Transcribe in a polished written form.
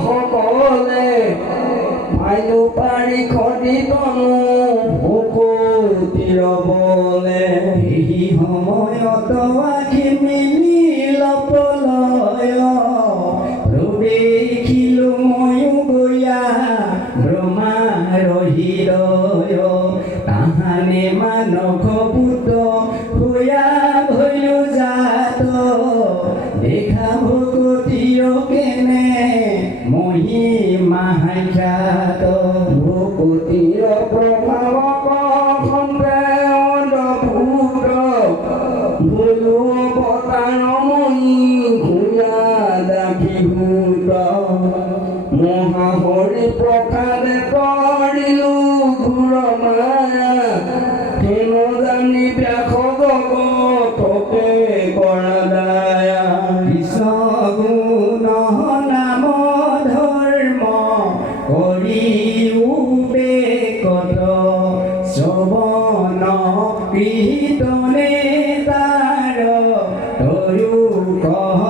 সকলে ভাইনো পাৰি খদিতনো ভোকতিৰ বলে এই সময়ত আখি মিলিল প্ৰলয় দেখিলো ময়ো গয়া ব্ৰহ্মাৰ হৃদয় তাহানে মানস পুত হোয়া ভৈলো জাত দেখা ভকতীয় কেনে মহিমা খ্যাত ভোকতিৰ প্ৰভাৱক ভূত ভুলো অৱতাৰময়ী ঘূৰা দাখি ভূত মহাহৰি প্ৰসাদে কৰিলো ঘূৰ মায়া হেনো জানি ব্যাস জগতকে কৰা দায়া কৃষ্ণ নাম ধৰ্ম কৰি উবেকত শ্ৰৱণ কীৰ্তনে তাৰ তয়ো কহ